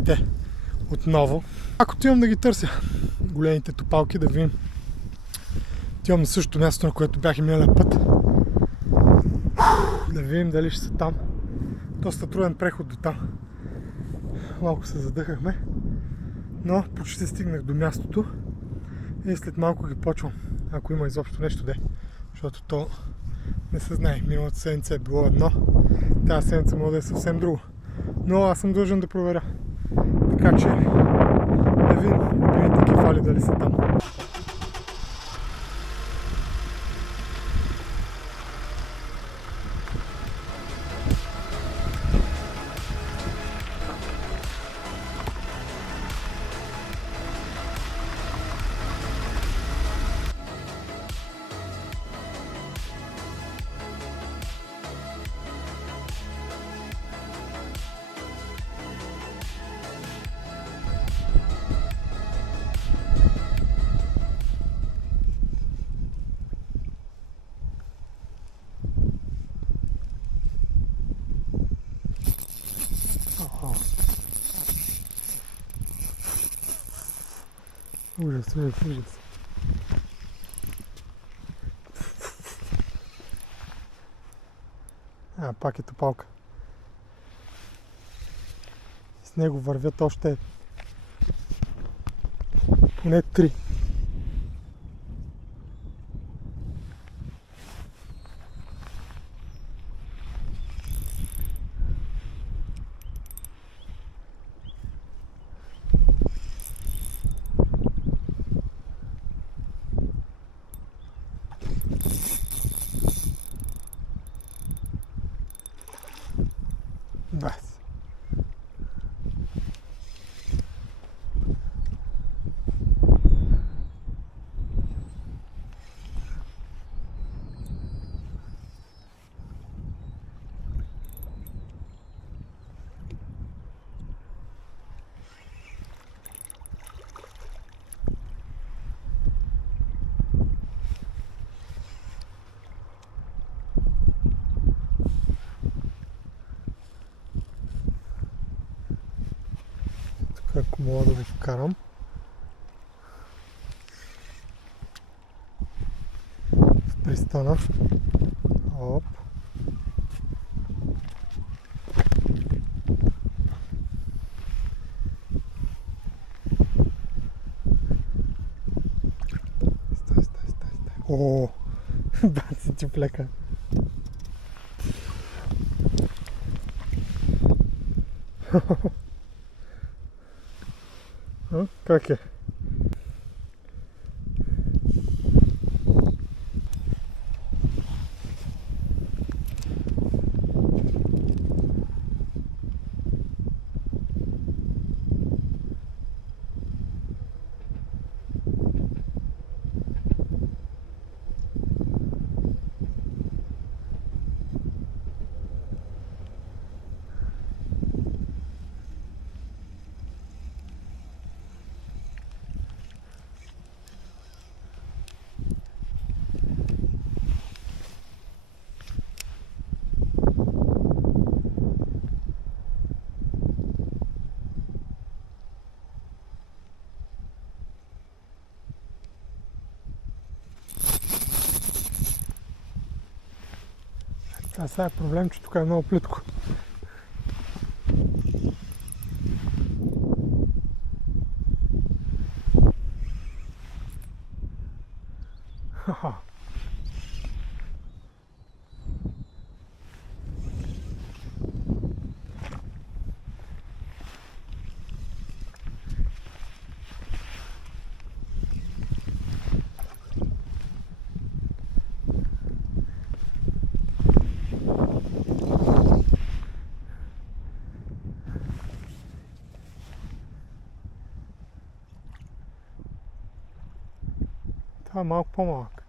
Здравейте отново. Ако отивам да ги търся големите топалки, да видим. Отивам на същото място, на което бях и миналия път. Да видим дали ще са там. Доста труден преход до там. Малко се задъхахме, но почти стигнах до мястото и след малко ги почвам, ако има изобщо нещо де. Защото то не се знае. Миналата седмица е било едно, тази седмица може да е съвсем друго. Но аз съм длъжен да проверя. Така че да видим любимите кефали дали са там. Ужас, ужас, ужас. Пак е топалка. С него вървят още поне 3. Бас. Ако мога да го вкарам. В пристана. Оп. Стай. О, баци тюплека. Как е? А сега е проблем, че тук е много плитко. Ха-ха. Това е малко по-малък.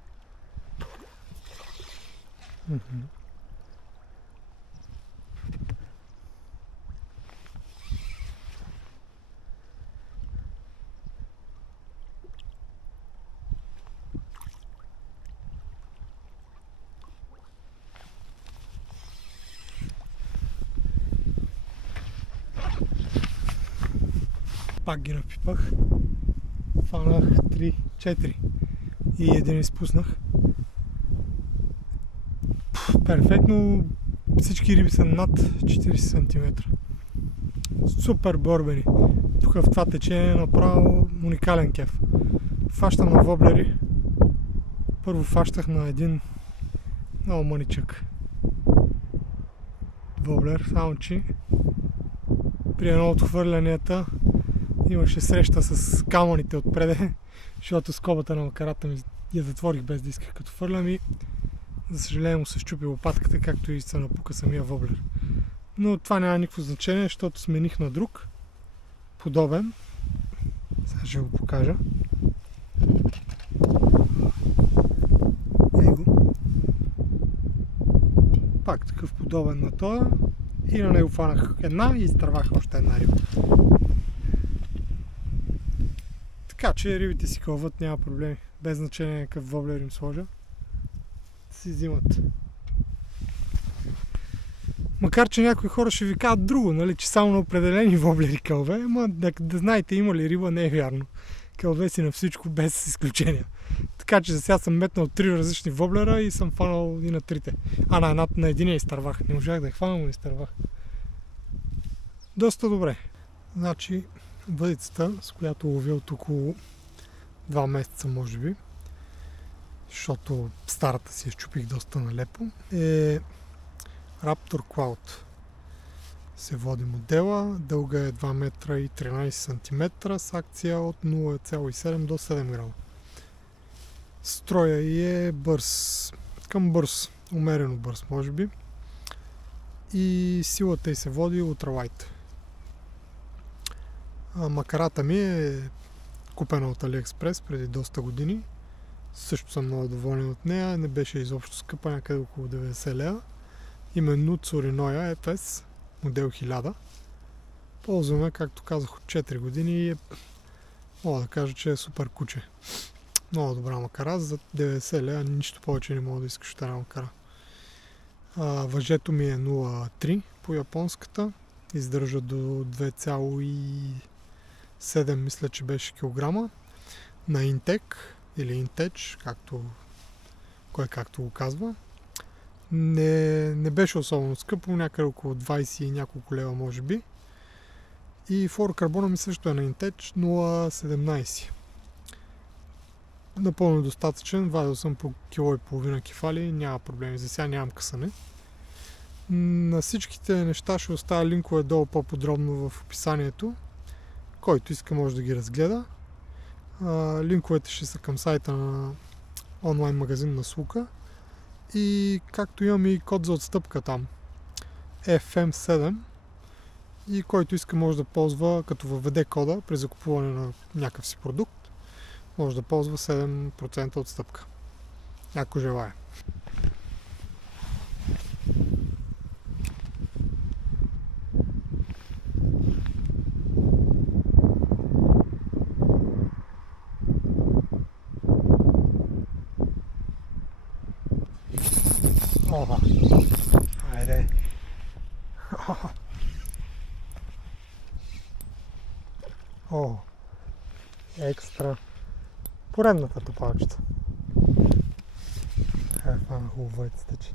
Пак ги напипах. Фанах 3, 4 и един изпуснах. Перфектно, всички риби са над 40 см. Супер борбени. Тук в това течение е направо уникален кеф. Фащам на воблери. Първо фащах на един много мъничък воблер, само че при едно от хвърлянията имаше среща с камъните отпреде, защото скобата на макарата ми я затворих без да исках като фърлям и за съжаление му се щупи лопатката, както и се напука самия воблер. Но това няма никакво значение, защото смених на друг подобен. Сега ще го покажа. Его. Пак такъв подобен на този. И на него фанах една и изтървах още една риба. Така че рибите си кълват, няма проблеми. Без значение какъв воблер им сложа. Си взимат. Макар че някои хора ще ви кажат друго, нали, че само на определени воблери кълве, ама да знаете има ли риба, не е вярно. Кълве си на всичко без изключения. Така че за сега съм метнал 3 различни воблера и съм фанал и на трите. На единия изтървах. Не можах да я хвана, но изтървах. Доста добре. Значи въдицата, с която ловя от около 2 месеца може би, защото старата си я счупих доста налепо, е Raptor Cloud. Се води модела, дълга е 2 метра и 13 см с акция от 0,7 до 7 грама. Строя и е бърз, към бърз, умерено бърз може би. И силата й се води ултралайт. Макарата ми е купена от AliExpress преди доста години. Също съм много доволен от нея. Не беше изобщо скъпа, някъде около 90 лева. Именно Tsurinoya EPS, модел 1000. Ползваме, както казах, от 4 години и мога да кажа, че е супер куче. Много добра макара, за 90 лева нищо повече не мога да искаш от тази макара. Въжето ми е 0,3 по японската. Издържа до 2,7 мисля, че беше килограма. На Intec или Intech, кой както го казва. Не беше особено скъпо, някъде около 20 и няколко лева може би. И флуорокарбона ми също е на Intech 0,17. Напълно достатъчен, вадил съм по кило и половина кефали, няма проблеми, за сега нямам късане. На всичките неща ще оставя линкове долу по-подробно в описанието. Който иска може да ги разгледа. Линковете ще са към сайта на онлайн магазин на Слука. И както имам и код за отстъпка там. FM7. И който иска може да ползва, като въведе кода при закупуване на някакъв си продукт, може да ползва 7% отстъпка. Ако желая. Оха. Айде. О, екстра. Поредната топалчета. Това хубаво е стъчи.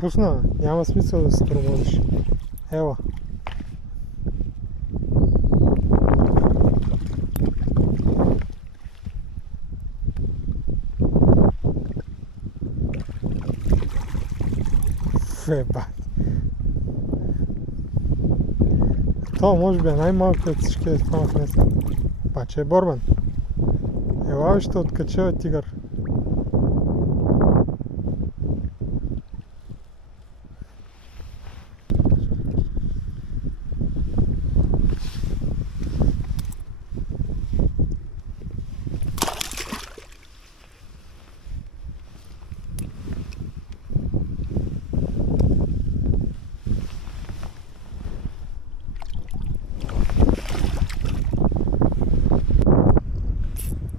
Пусна, няма смисъл да се тормозиш. Ела. Еба. Това може би е най-малко от всички да спомнах днес. Паче е борбан. Ела, ще откача тигър.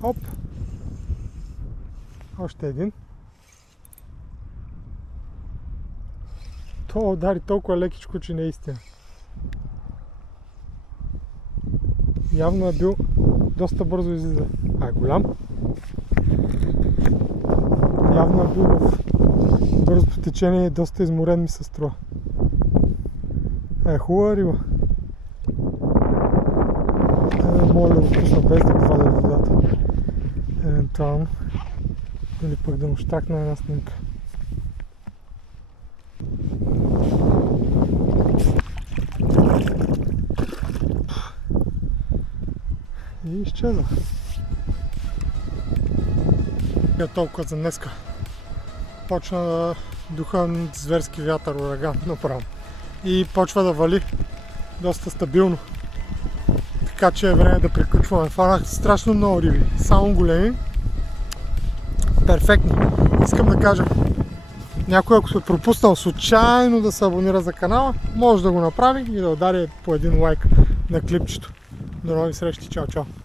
Оп! Още един. То удари толкова лекичко, че не е истина. Явно е бил доста бързо излиза. А е голям. Явно е бил в бързото течение и доста изморен ми се струва. Хубава риба. Моля да го пусна без да го вадя от водата. Евентуално. Или пък да му щакна една снимка. И изчезва. И толкова за днеска. Почна да духа зверски вятър, ураган направо. И почва да вали доста стабилно. Така че е време да приключваме. Фанах страшно много риби. Само големи. Перфектни. Искам да кажа, някой ако се пропуснал случайно да се абонира за канала, може да го направи и да удари по един лайк на клипчето. До нови срещи. Чао, чао!